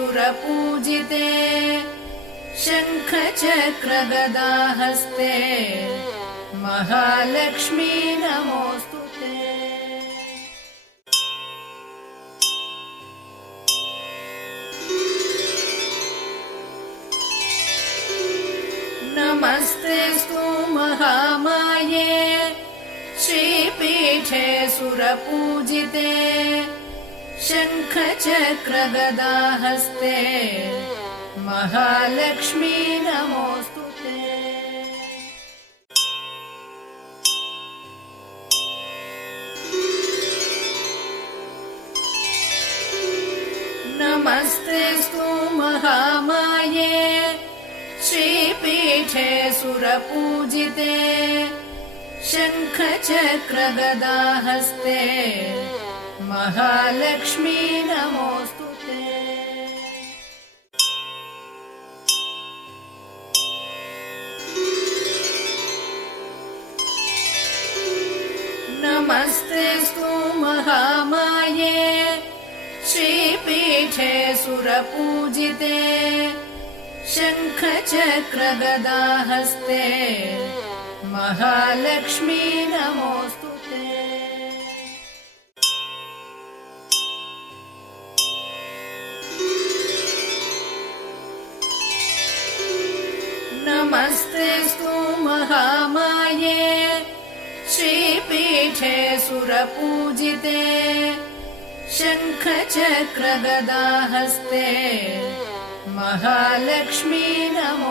सुरपूजिते शङ्खचक्रगदाहस्ते महालक्ष्मी नमोऽस्तुते। नमस्तेऽस्तु महामाये श्रीपीठे सुरपूजिते शङ्खचक्रगदाहस्ते महालक्ष्मी नमोऽस्तुते। नमस्तेऽस्तु महामाये श्रीपीठे सुरपूजिते शङ्खचक्रगदाहस्ते महालक्ष्मी नमोऽस्तुते। नमस्तेऽस्तु महामाये श्रीपीठे सुरपूजिते शङ्खचक्रगदाहस्ते महालक्ष्मी नमोऽस्तुते। नमस्तेऽस्तु महामाये श्रीपीठे सुरपूजिते शङ्खचक्रगदाहस्ते महालक्ष्मी नमोऽस्तुते।